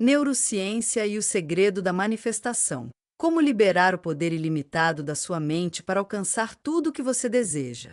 Neurociência e o segredo da manifestação. Como liberar o poder ilimitado da sua mente para alcançar tudo o que você deseja.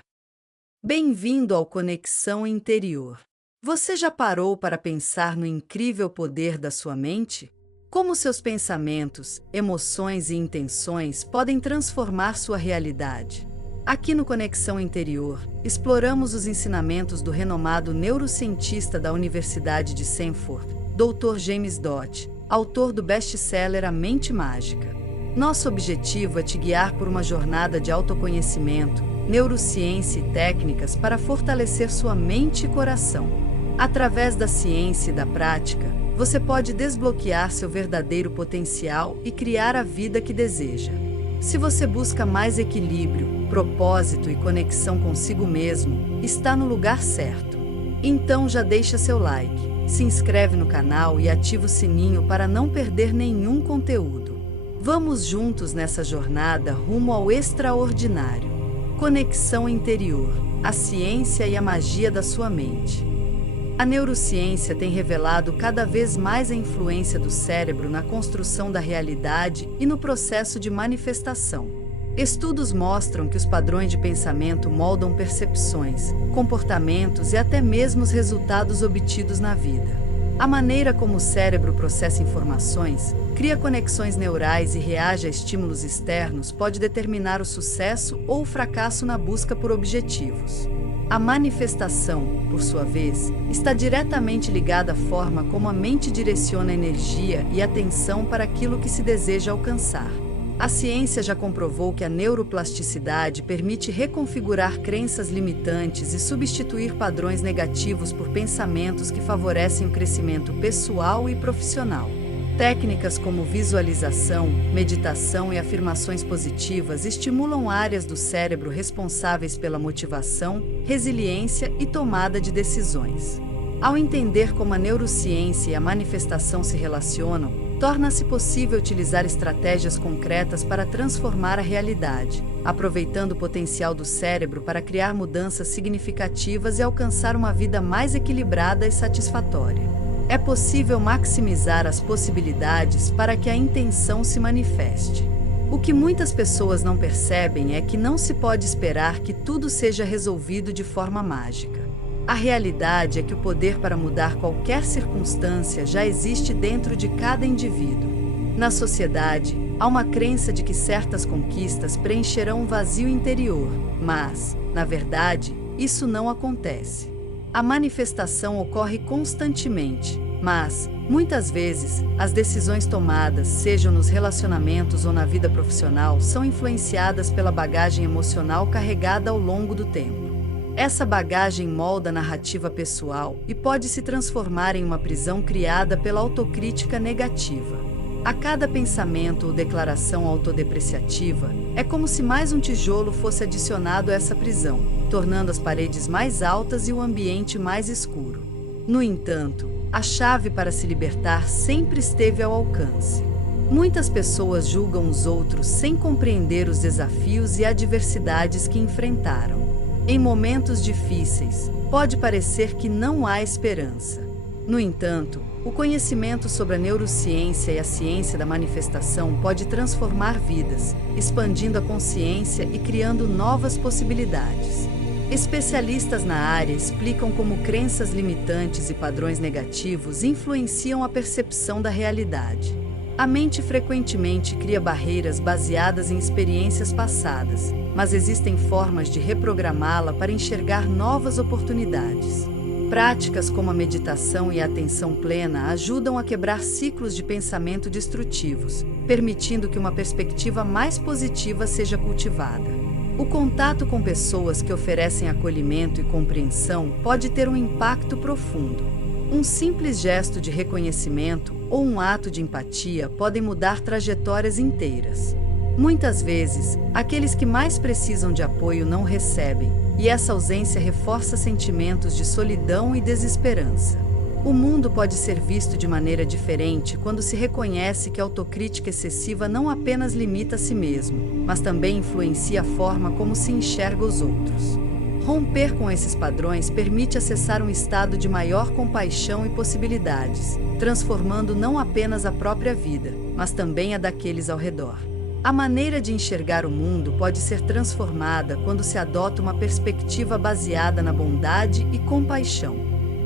Bem-vindo ao Conexão Interior. Você já parou para pensar no incrível poder da sua mente? Como seus pensamentos, emoções e intenções podem transformar sua realidade? Aqui no Conexão Interior, exploramos os ensinamentos do renomado neurocientista da Universidade de Stanford, Dr. James Dott, autor do best-seller A Mente Mágica. Nosso objetivo é te guiar por uma jornada de autoconhecimento, neurociência e técnicas para fortalecer sua mente e coração. Através da ciência e da prática, você pode desbloquear seu verdadeiro potencial e criar a vida que deseja. Se você busca mais equilíbrio, propósito e conexão consigo mesmo, está no lugar certo. Então já deixa seu like, se inscreve no canal e ativa o sininho para não perder nenhum conteúdo. Vamos juntos nessa jornada rumo ao extraordinário. Conexão Interior, a ciência e a magia da sua mente. A neurociência tem revelado cada vez mais a influência do cérebro na construção da realidade e no processo de manifestação. Estudos mostram que os padrões de pensamento moldam percepções, comportamentos e até mesmo os resultados obtidos na vida. A maneira como o cérebro processa informações, cria conexões neurais e reage a estímulos externos pode determinar o sucesso ou o fracasso na busca por objetivos. A manifestação, por sua vez, está diretamente ligada à forma como a mente direciona a energia e atenção para aquilo que se deseja alcançar. A ciência já comprovou que a neuroplasticidade permite reconfigurar crenças limitantes e substituir padrões negativos por pensamentos que favorecem o crescimento pessoal e profissional. Técnicas como visualização, meditação e afirmações positivas estimulam áreas do cérebro responsáveis pela motivação, resiliência e tomada de decisões. Ao entender como a neurociência e a manifestação se relacionam, torna-se possível utilizar estratégias concretas para transformar a realidade, aproveitando o potencial do cérebro para criar mudanças significativas e alcançar uma vida mais equilibrada e satisfatória. É possível maximizar as possibilidades para que a intenção se manifeste. O que muitas pessoas não percebem é que não se pode esperar que tudo seja resolvido de forma mágica. A realidade é que o poder para mudar qualquer circunstância já existe dentro de cada indivíduo. Na sociedade, há uma crença de que certas conquistas preencherão um vazio interior, mas, na verdade, isso não acontece. A manifestação ocorre constantemente, mas, muitas vezes, as decisões tomadas, sejam nos relacionamentos ou na vida profissional, são influenciadas pela bagagem emocional carregada ao longo do tempo. Essa bagagem molda a narrativa pessoal e pode se transformar em uma prisão criada pela autocrítica negativa. A cada pensamento ou declaração autodepreciativa, é como se mais um tijolo fosse adicionado a essa prisão, tornando as paredes mais altas e o ambiente mais escuro. No entanto, a chave para se libertar sempre esteve ao alcance. Muitas pessoas julgam os outros sem compreender os desafios e adversidades que enfrentaram. Em momentos difíceis, pode parecer que não há esperança. No entanto, o conhecimento sobre a neurociência e a ciência da manifestação pode transformar vidas, expandindo a consciência e criando novas possibilidades. Especialistas na área explicam como crenças limitantes e padrões negativos influenciam a percepção da realidade. A mente frequentemente cria barreiras baseadas em experiências passadas, mas existem formas de reprogramá-la para enxergar novas oportunidades. Práticas como a meditação e a atenção plena ajudam a quebrar ciclos de pensamento destrutivos, permitindo que uma perspectiva mais positiva seja cultivada. O contato com pessoas que oferecem acolhimento e compreensão pode ter um impacto profundo. Um simples gesto de reconhecimento ou um ato de empatia podem mudar trajetórias inteiras. Muitas vezes, aqueles que mais precisam de apoio não recebem, e essa ausência reforça sentimentos de solidão e desesperança. O mundo pode ser visto de maneira diferente quando se reconhece que a autocrítica excessiva não apenas limita a si mesmo, mas também influencia a forma como se enxerga os outros. Romper com esses padrões permite acessar um estado de maior compaixão e possibilidades, transformando não apenas a própria vida, mas também a daqueles ao redor. A maneira de enxergar o mundo pode ser transformada quando se adota uma perspectiva baseada na bondade e compaixão.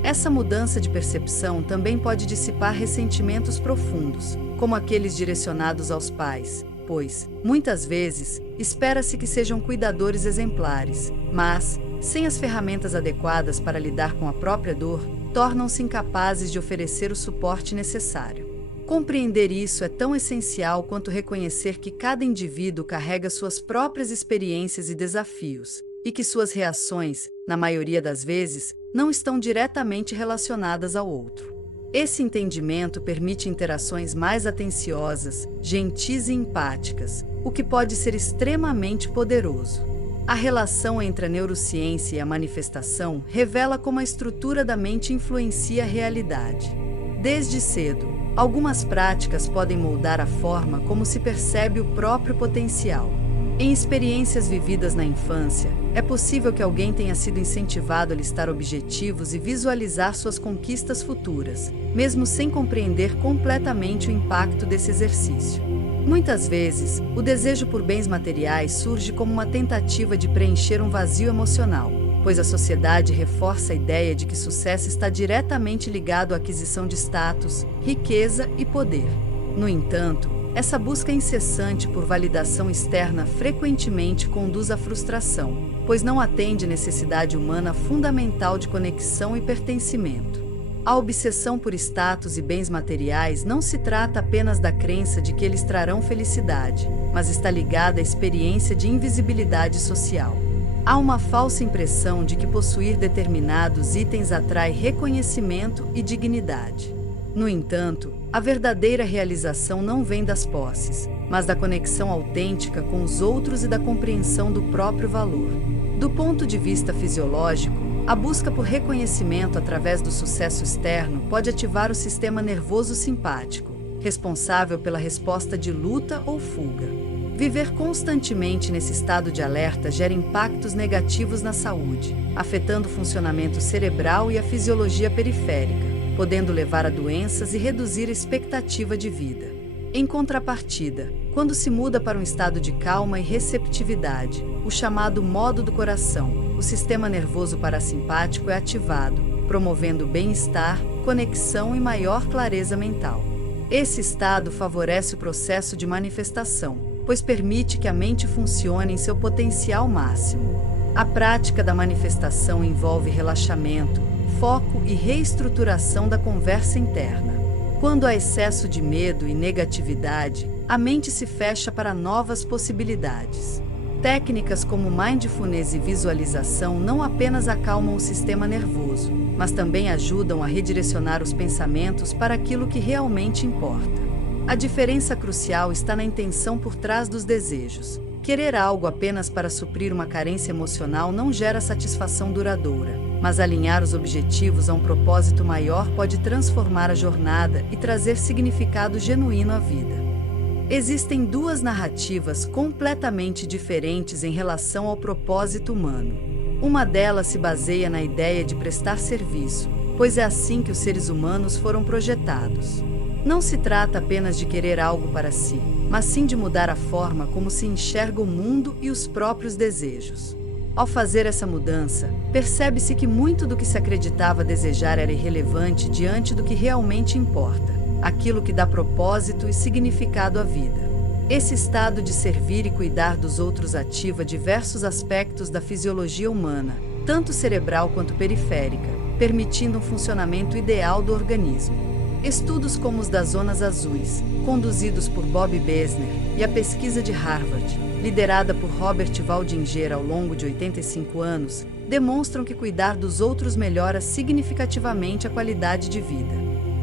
Essa mudança de percepção também pode dissipar ressentimentos profundos, como aqueles direcionados aos pais, pois, muitas vezes, espera-se que sejam cuidadores exemplares, mas, sem as ferramentas adequadas para lidar com a própria dor, tornam-se incapazes de oferecer o suporte necessário. Compreender isso é tão essencial quanto reconhecer que cada indivíduo carrega suas próprias experiências e desafios, e que suas reações, na maioria das vezes, não estão diretamente relacionadas ao outro. Esse entendimento permite interações mais atenciosas, gentis e empáticas, o que pode ser extremamente poderoso. A relação entre a neurociência e a manifestação revela como a estrutura da mente influencia a realidade. Desde cedo, algumas práticas podem moldar a forma como se percebe o próprio potencial. Em experiências vividas na infância, é possível que alguém tenha sido incentivado a listar objetivos e visualizar suas conquistas futuras, mesmo sem compreender completamente o impacto desse exercício. Muitas vezes, o desejo por bens materiais surge como uma tentativa de preencher um vazio emocional, pois a sociedade reforça a ideia de que sucesso está diretamente ligado à aquisição de status, riqueza e poder. No entanto, essa busca incessante por validação externa frequentemente conduz à frustração, pois não atende à necessidade humana fundamental de conexão e pertencimento. A obsessão por status e bens materiais não se trata apenas da crença de que eles trarão felicidade, mas está ligada à experiência de invisibilidade social. Há uma falsa impressão de que possuir determinados itens atrai reconhecimento e dignidade. No entanto, a verdadeira realização não vem das posses, mas da conexão autêntica com os outros e da compreensão do próprio valor. Do ponto de vista fisiológico, a busca por reconhecimento através do sucesso externo pode ativar o sistema nervoso simpático, responsável pela resposta de luta ou fuga. Viver constantemente nesse estado de alerta gera impactos negativos na saúde, afetando o funcionamento cerebral e a fisiologia periférica, podendo levar a doenças e reduzir a expectativa de vida. Em contrapartida, quando se muda para um estado de calma e receptividade, o chamado modo do coração, o sistema nervoso parasimpático é ativado, promovendo bem-estar, conexão e maior clareza mental. Esse estado favorece o processo de manifestação, pois permite que a mente funcione em seu potencial máximo. A prática da manifestação envolve relaxamento, foco e reestruturação da conversa interna. Quando há excesso de medo e negatividade, a mente se fecha para novas possibilidades. Técnicas como mindfulness e visualização não apenas acalmam o sistema nervoso, mas também ajudam a redirecionar os pensamentos para aquilo que realmente importa. A diferença crucial está na intenção por trás dos desejos. Querer algo apenas para suprir uma carência emocional não gera satisfação duradoura, mas alinhar os objetivos a um propósito maior pode transformar a jornada e trazer significado genuíno à vida. Existem duas narrativas completamente diferentes em relação ao propósito humano. Uma delas se baseia na ideia de prestar serviço, pois é assim que os seres humanos foram projetados. Não se trata apenas de querer algo para si, mas sim de mudar a forma como se enxerga o mundo e os próprios desejos. Ao fazer essa mudança, percebe-se que muito do que se acreditava desejar era irrelevante diante do que realmente importa, aquilo que dá propósito e significado à vida. Esse estado de servir e cuidar dos outros ativa diversos aspectos da fisiologia humana, tanto cerebral quanto periférica, permitindo um funcionamento ideal do organismo. Estudos como os das zonas azuis, conduzidos por Bob Besner, e a pesquisa de Harvard, liderada por Robert Waldinger ao longo de 85 anos, demonstram que cuidar dos outros melhora significativamente a qualidade de vida.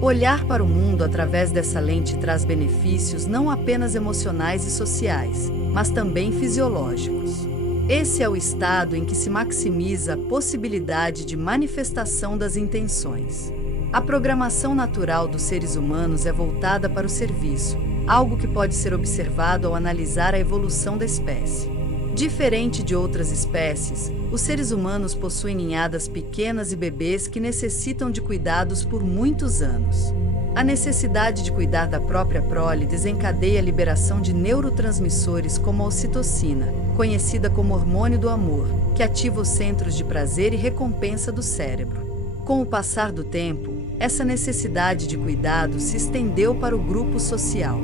Olhar para o mundo através dessa lente traz benefícios não apenas emocionais e sociais, mas também fisiológicos. Esse é o estado em que se maximiza a possibilidade de manifestação das intenções. A programação natural dos seres humanos é voltada para o serviço, algo que pode ser observado ao analisar a evolução da espécie. Diferente de outras espécies, os seres humanos possuem ninhadas pequenas e bebês que necessitam de cuidados por muitos anos. A necessidade de cuidar da própria prole desencadeia a liberação de neurotransmissores como a ocitocina, conhecida como hormônio do amor, que ativa os centros de prazer e recompensa do cérebro. Com o passar do tempo, essa necessidade de cuidado se estendeu para o grupo social.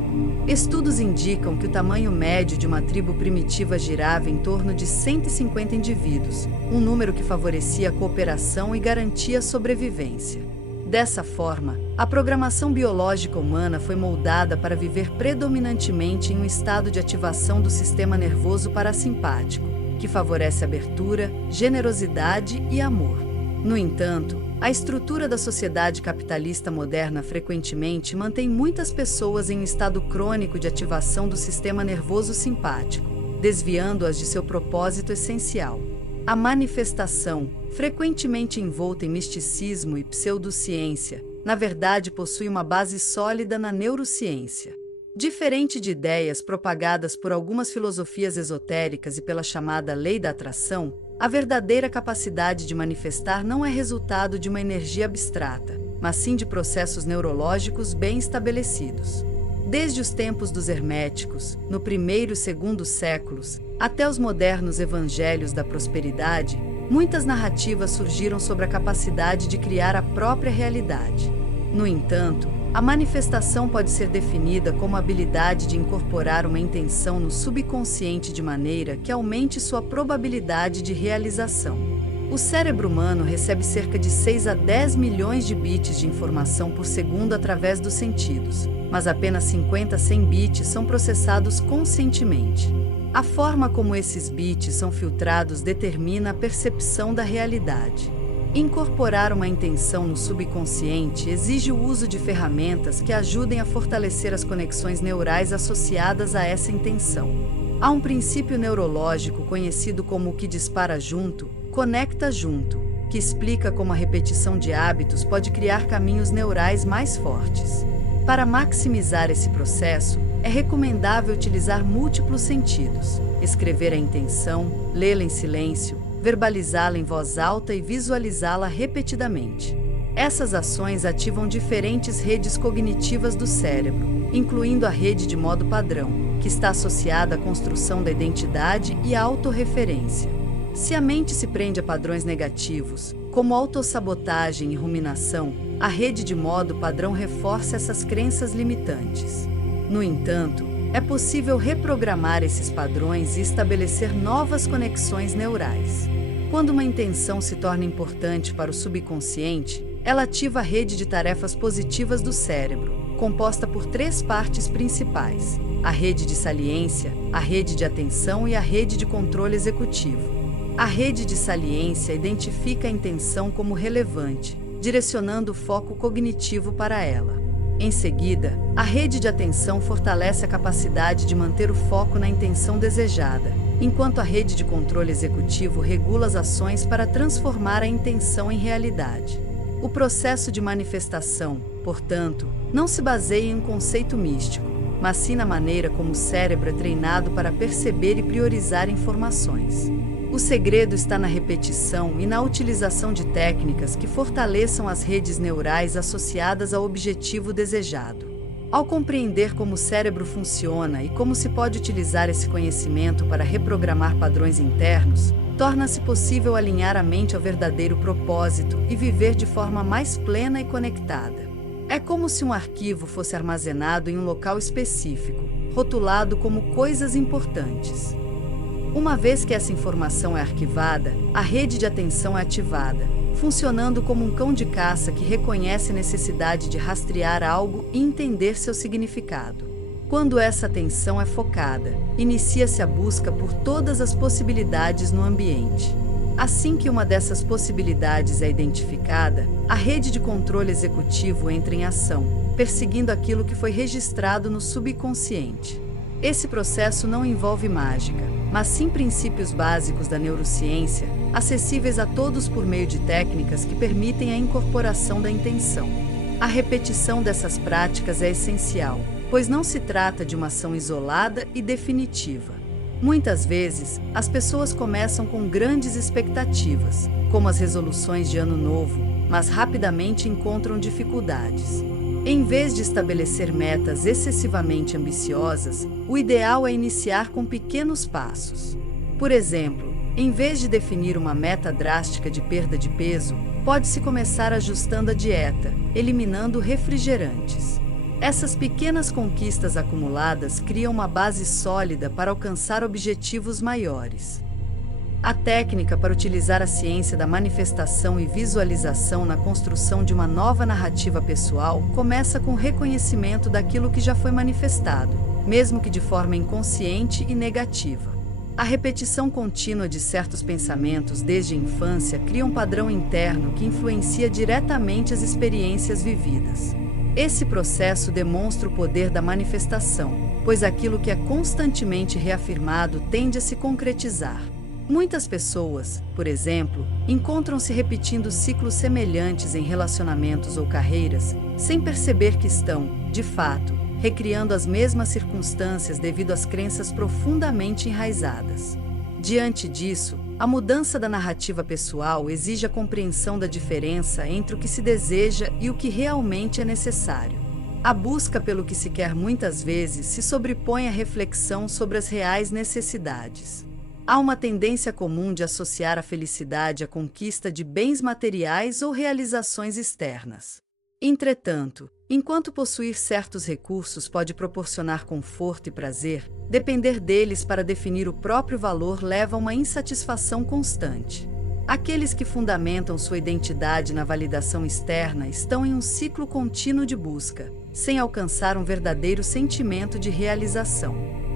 Estudos indicam que o tamanho médio de uma tribo primitiva girava em torno de 150 indivíduos, um número que favorecia a cooperação e garantia a sobrevivência. Dessa forma, a programação biológica humana foi moldada para viver predominantemente em um estado de ativação do sistema nervoso parasimpático, que favorece abertura, generosidade e amor. No entanto, a estrutura da sociedade capitalista moderna frequentemente mantém muitas pessoas em um estado crônico de ativação do sistema nervoso simpático, desviando-as de seu propósito essencial. A manifestação, frequentemente envolta em misticismo e pseudociência, na verdade possui uma base sólida na neurociência. Diferente de ideias propagadas por algumas filosofias esotéricas e pela chamada lei da atração, a verdadeira capacidade de manifestar não é resultado de uma energia abstrata, mas sim de processos neurológicos bem estabelecidos. Desde os tempos dos herméticos, no primeiro e segundo séculos, até os modernos evangelhos da prosperidade, muitas narrativas surgiram sobre a capacidade de criar a própria realidade. No entanto, a manifestação pode ser definida como a habilidade de incorporar uma intenção no subconsciente de maneira que aumente sua probabilidade de realização. O cérebro humano recebe cerca de 6 a 10 milhões de bits de informação por segundo através dos sentidos, mas apenas 50 a 100 bits são processados conscientemente. A forma como esses bits são filtrados determina a percepção da realidade. Incorporar uma intenção no subconsciente exige o uso de ferramentas que ajudem a fortalecer as conexões neurais associadas a essa intenção. Há um princípio neurológico conhecido como o que dispara junto, conecta junto, que explica como a repetição de hábitos pode criar caminhos neurais mais fortes. Para maximizar esse processo, é recomendável utilizar múltiplos sentidos, escrever a intenção, lê-la em silêncio, verbalizá-la em voz alta e visualizá-la repetidamente. Essas ações ativam diferentes redes cognitivas do cérebro, incluindo a rede de modo padrão, que está associada à construção da identidade e à autorreferência. Se a mente se prende a padrões negativos, como autossabotagem e ruminação, a rede de modo padrão reforça essas crenças limitantes. No entanto, é possível reprogramar esses padrões e estabelecer novas conexões neurais. Quando uma intenção se torna importante para o subconsciente, ela ativa a rede de tarefas positivas do cérebro, composta por 3 partes principais: a rede de saliência, a rede de atenção e a rede de controle executivo. A rede de saliência identifica a intenção como relevante, direcionando o foco cognitivo para ela. Em seguida, a rede de atenção fortalece a capacidade de manter o foco na intenção desejada, enquanto a rede de controle executivo regula as ações para transformar a intenção em realidade. O processo de manifestação, portanto, não se baseia em um conceito místico, mas sim na maneira como o cérebro é treinado para perceber e priorizar informações. O segredo está na repetição e na utilização de técnicas que fortaleçam as redes neurais associadas ao objetivo desejado. Ao compreender como o cérebro funciona e como se pode utilizar esse conhecimento para reprogramar padrões internos, torna-se possível alinhar a mente ao verdadeiro propósito e viver de forma mais plena e conectada. É como se um arquivo fosse armazenado em um local específico, rotulado como coisas importantes. Uma vez que essa informação é arquivada, a rede de atenção é ativada, funcionando como um cão de caça que reconhece a necessidade de rastrear algo e entender seu significado. Quando essa atenção é focada, inicia-se a busca por todas as possibilidades no ambiente. Assim que uma dessas possibilidades é identificada, a rede de controle executivo entra em ação, perseguindo aquilo que foi registrado no subconsciente. Esse processo não envolve mágica, mas sim princípios básicos da neurociência, acessíveis a todos por meio de técnicas que permitem a incorporação da intenção. A repetição dessas práticas é essencial, pois não se trata de uma ação isolada e definitiva. Muitas vezes, as pessoas começam com grandes expectativas, como as resoluções de ano novo, mas rapidamente encontram dificuldades. Em vez de estabelecer metas excessivamente ambiciosas, o ideal é iniciar com pequenos passos. Por exemplo, em vez de definir uma meta drástica de perda de peso, pode-se começar ajustando a dieta, eliminando refrigerantes. Essas pequenas conquistas acumuladas criam uma base sólida para alcançar objetivos maiores. A técnica para utilizar a ciência da manifestação e visualização na construção de uma nova narrativa pessoal começa com o reconhecimento daquilo que já foi manifestado, mesmo que de forma inconsciente e negativa. A repetição contínua de certos pensamentos desde a infância cria um padrão interno que influencia diretamente as experiências vividas. Esse processo demonstra o poder da manifestação, pois aquilo que é constantemente reafirmado tende a se concretizar. Muitas pessoas, por exemplo, encontram-se repetindo ciclos semelhantes em relacionamentos ou carreiras, sem perceber que estão, de fato, recriando as mesmas circunstâncias devido às crenças profundamente enraizadas. Diante disso, a mudança da narrativa pessoal exige a compreensão da diferença entre o que se deseja e o que realmente é necessário. A busca pelo que se quer muitas vezes se sobrepõe à reflexão sobre as reais necessidades. Há uma tendência comum de associar a felicidade à conquista de bens materiais ou realizações externas. Entretanto, enquanto possuir certos recursos pode proporcionar conforto e prazer, depender deles para definir o próprio valor leva a uma insatisfação constante. Aqueles que fundamentam sua identidade na validação externa estão em um ciclo contínuo de busca, sem alcançar um verdadeiro sentimento de realização.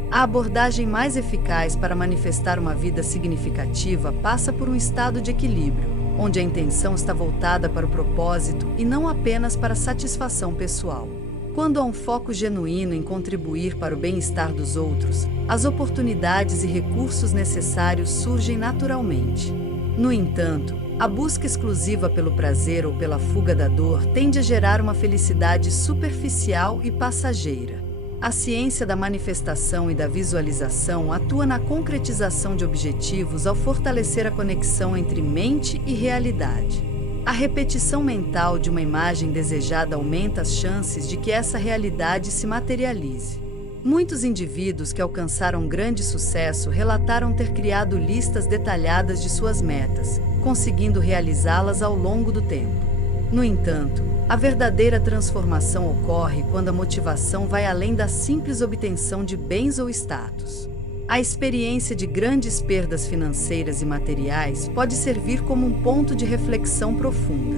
A abordagem mais eficaz para manifestar uma vida significativa passa por um estado de equilíbrio, onde a intenção está voltada para o propósito e não apenas para a satisfação pessoal. Quando há um foco genuíno em contribuir para o bem-estar dos outros, as oportunidades e recursos necessários surgem naturalmente. No entanto, a busca exclusiva pelo prazer ou pela fuga da dor tende a gerar uma felicidade superficial e passageira. A ciência da manifestação e da visualização atua na concretização de objetivos ao fortalecer a conexão entre mente e realidade. A repetição mental de uma imagem desejada aumenta as chances de que essa realidade se materialize. Muitos indivíduos que alcançaram grande sucesso relataram ter criado listas detalhadas de suas metas, conseguindo realizá-las ao longo do tempo. No entanto, a verdadeira transformação ocorre quando a motivação vai além da simples obtenção de bens ou status. A experiência de grandes perdas financeiras e materiais pode servir como um ponto de reflexão profunda.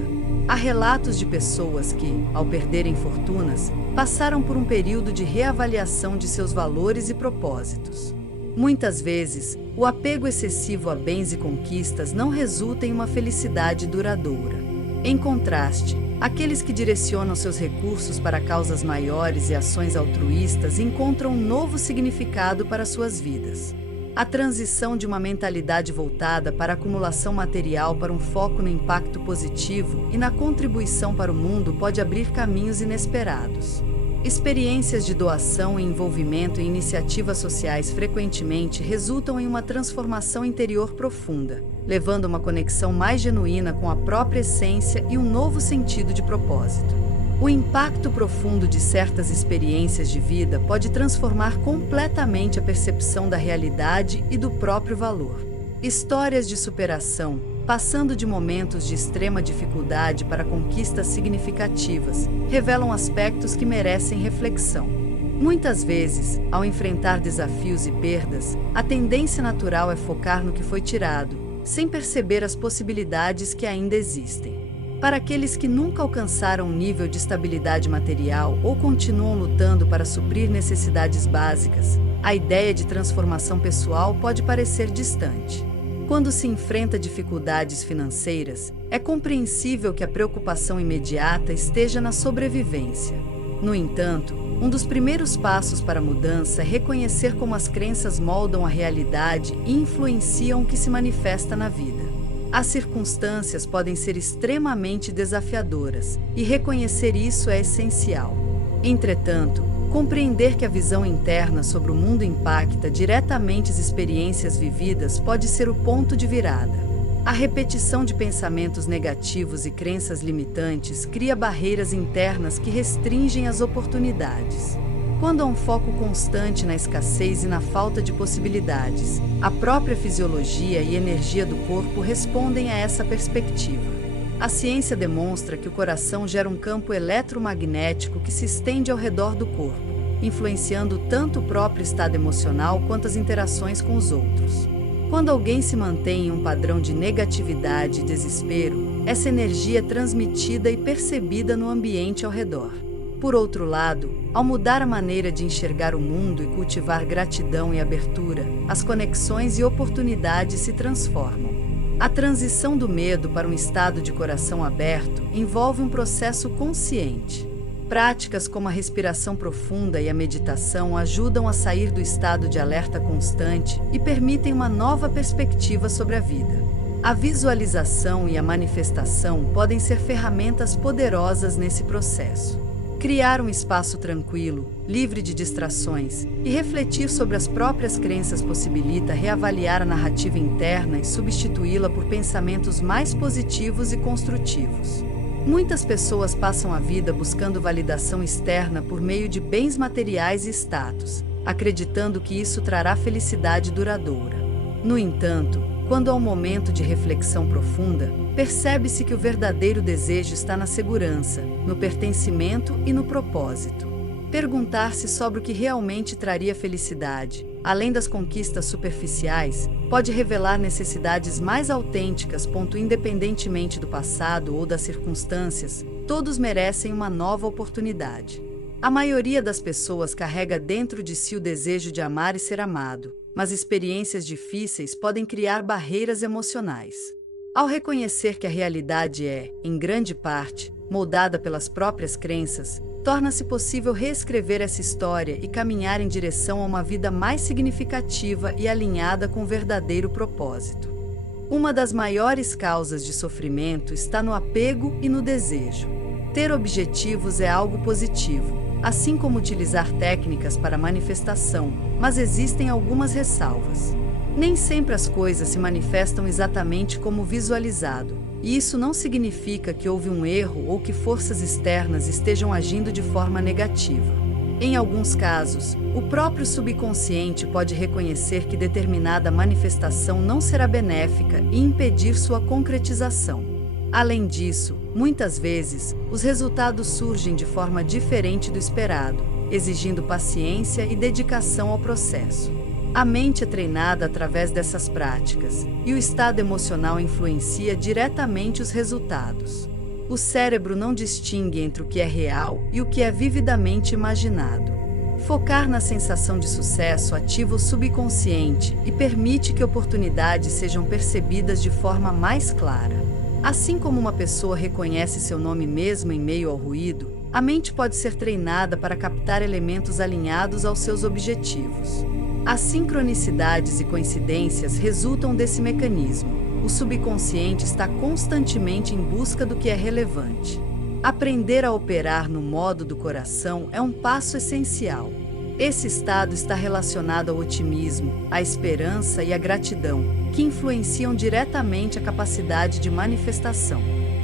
Há relatos de pessoas que, ao perderem fortunas, passaram por um período de reavaliação de seus valores e propósitos. Muitas vezes, o apego excessivo a bens e conquistas não resulta em uma felicidade duradoura. Em contraste, aqueles que direcionam seus recursos para causas maiores e ações altruístas encontram um novo significado para suas vidas. A transição de uma mentalidade voltada para a acumulação material para um foco no impacto positivo e na contribuição para o mundo pode abrir caminhos inesperados. Experiências de doação e envolvimento em iniciativas sociais frequentemente resultam em uma transformação interior profunda, levando a uma conexão mais genuína com a própria essência e um novo sentido de propósito. O impacto profundo de certas experiências de vida pode transformar completamente a percepção da realidade e do próprio valor. Histórias de superação, passando de momentos de extrema dificuldade para conquistas significativas, revelam aspectos que merecem reflexão. Muitas vezes, ao enfrentar desafios e perdas, a tendência natural é focar no que foi tirado, sem perceber as possibilidades que ainda existem. Para aqueles que nunca alcançaram um nível de estabilidade material ou continuam lutando para suprir necessidades básicas, a ideia de transformação pessoal pode parecer distante. Quando se enfrenta dificuldades financeiras, é compreensível que a preocupação imediata esteja na sobrevivência. No entanto, um dos primeiros passos para a mudança é reconhecer como as crenças moldam a realidade e influenciam o que se manifesta na vida. As circunstâncias podem ser extremamente desafiadoras, e reconhecer isso é essencial. Entretanto, Compreender que a visão interna sobre o mundo impacta diretamente as experiências vividas pode ser o ponto de virada. A repetição de pensamentos negativos e crenças limitantes cria barreiras internas que restringem as oportunidades. Quando há um foco constante na escassez e na falta de possibilidades, a própria fisiologia e energia do corpo respondem a essa perspectiva. A ciência demonstra que o coração gera um campo eletromagnético que se estende ao redor do corpo, influenciando tanto o próprio estado emocional quanto as interações com os outros. Quando alguém se mantém em um padrão de negatividade e desespero, essa energia é transmitida e percebida no ambiente ao redor. Por outro lado, ao mudar a maneira de enxergar o mundo e cultivar gratidão e abertura, as conexões e oportunidades se transformam. A transição do medo para um estado de coração aberto envolve um processo consciente. Práticas como a respiração profunda e a meditação ajudam a sair do estado de alerta constante e permitem uma nova perspectiva sobre a vida. A visualização e a manifestação podem ser ferramentas poderosas nesse processo. Criar um espaço tranquilo, livre de distrações, e refletir sobre as próprias crenças possibilita reavaliar a narrativa interna e substituí-la por pensamentos mais positivos e construtivos. Muitas pessoas passam a vida buscando validação externa por meio de bens materiais e status, acreditando que isso trará felicidade duradoura. No entanto, quando há um momento de reflexão profunda, percebe-se que o verdadeiro desejo está na segurança, no pertencimento e no propósito. Perguntar-se sobre o que realmente traria felicidade, além das conquistas superficiais, pode revelar necessidades mais autênticas. Independentemente do passado ou das circunstâncias, todos merecem uma nova oportunidade. A maioria das pessoas carrega dentro de si o desejo de amar e ser amado, mas experiências difíceis podem criar barreiras emocionais. Ao reconhecer que a realidade é, em grande parte, moldada pelas próprias crenças, torna-se possível reescrever essa história e caminhar em direção a uma vida mais significativa e alinhada com o verdadeiro propósito. Uma das maiores causas de sofrimento está no apego e no desejo. Ter objetivos é algo positivo, assim como utilizar técnicas para manifestação, mas existem algumas ressalvas. Nem sempre as coisas se manifestam exatamente como visualizado, e isso não significa que houve um erro ou que forças externas estejam agindo de forma negativa. Em alguns casos, o próprio subconsciente pode reconhecer que determinada manifestação não será benéfica e impedir sua concretização. Além disso, muitas vezes, os resultados surgem de forma diferente do esperado, exigindo paciência e dedicação ao processo. A mente é treinada através dessas práticas, e o estado emocional influencia diretamente os resultados. O cérebro não distingue entre o que é real e o que é vividamente imaginado. Focar na sensação de sucesso ativa o subconsciente e permite que oportunidades sejam percebidas de forma mais clara. Assim como uma pessoa reconhece seu nome mesmo em meio ao ruído, a mente pode ser treinada para captar elementos alinhados aos seus objetivos. As sincronicidades e coincidências resultam desse mecanismo. O subconsciente está constantemente em busca do que é relevante. Aprender a operar no modo do coração é um passo essencial. Esse estado está relacionado ao otimismo, à esperança e à gratidão, que influenciam diretamente a capacidade de manifestação.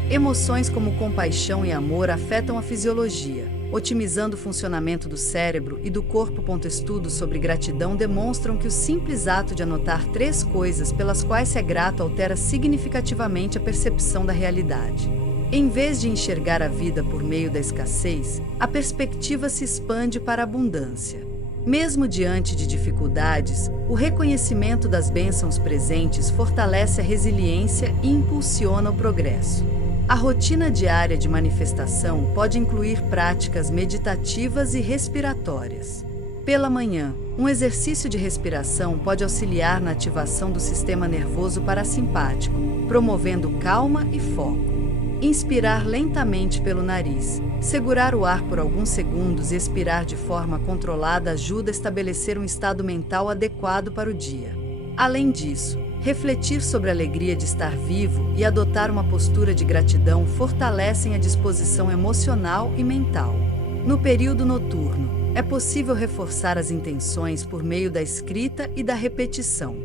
Emoções como compaixão e amor afetam a fisiologia, otimizando o funcionamento do cérebro e do corpo. Estudos sobre gratidão demonstram que o simples ato de anotar 3 coisas pelas quais se é grato altera significativamente a percepção da realidade. Em vez de enxergar a vida por meio da escassez, a perspectiva se expande para a abundância. Mesmo diante de dificuldades, o reconhecimento das bênçãos presentes fortalece a resiliência e impulsiona o progresso. A rotina diária de manifestação pode incluir práticas meditativas e respiratórias. Pela manhã, um exercício de respiração pode auxiliar na ativação do sistema nervoso parasimpático, promovendo calma e foco. Inspirar lentamente pelo nariz, segurar o ar por alguns segundos e expirar de forma controlada ajuda a estabelecer um estado mental adequado para o dia. Além disso, refletir sobre a alegria de estar vivo e adotar uma postura de gratidão fortalecem a disposição emocional e mental. No período noturno, É possível reforçar as intenções por meio da escrita e da repetição.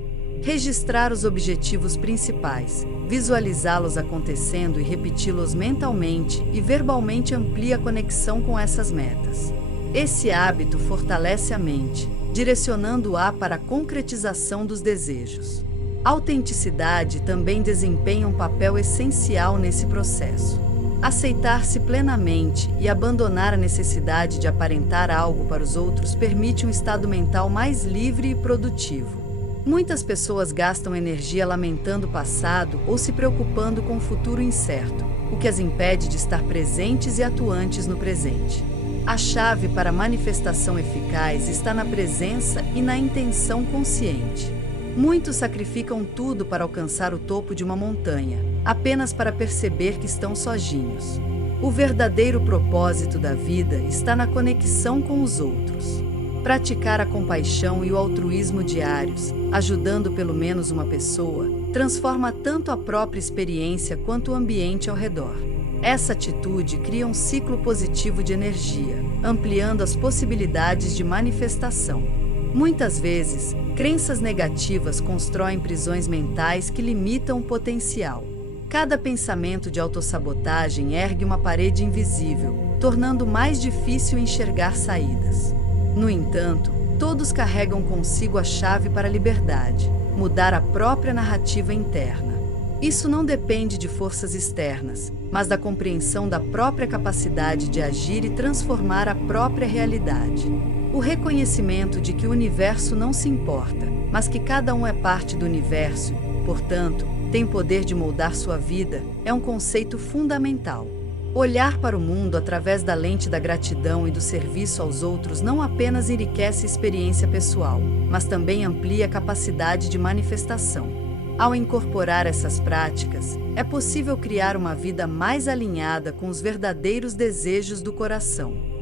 Registrar os objetivos principais, visualizá-los acontecendo e repeti-los mentalmente e verbalmente amplia a conexão com essas metas. Esse hábito fortalece a mente, direcionando-a para a concretização dos desejos. A autenticidade também desempenha um papel essencial nesse processo. Aceitar-se plenamente e abandonar a necessidade de aparentar algo para os outros permite um estado mental mais livre e produtivo. Muitas pessoas gastam energia lamentando o passado ou se preocupando com o futuro incerto, o que as impede de estar presentes e atuantes no presente. A chave para a manifestação eficaz está na presença e na intenção consciente. Muitos sacrificam tudo para alcançar o topo de uma montanha, apenas para perceber que estão sozinhos. O verdadeiro propósito da vida está na conexão com os outros. Praticar a compaixão e o altruísmo diários, ajudando pelo menos uma pessoa, transforma tanto a própria experiência quanto o ambiente ao redor. Essa atitude cria um ciclo positivo de energia, ampliando as possibilidades de manifestação. Muitas vezes, crenças negativas constroem prisões mentais que limitam o potencial. Cada pensamento de autossabotagem ergue uma parede invisível, tornando mais difícil enxergar saídas. No entanto, todos carregam consigo a chave para a liberdade, mudar a própria narrativa interna. Isso não depende de forças externas, mas da compreensão da própria capacidade de agir e transformar a própria realidade. O reconhecimento de que o universo não se importa, mas que cada um é parte do universo, portanto, tem poder de moldar sua vida, é um conceito fundamental. Olhar para o mundo através da lente da gratidão e do serviço aos outros não apenas enriquece a experiência pessoal, mas também amplia a capacidade de manifestação. Ao incorporar essas práticas, é possível criar uma vida mais alinhada com os verdadeiros desejos do coração.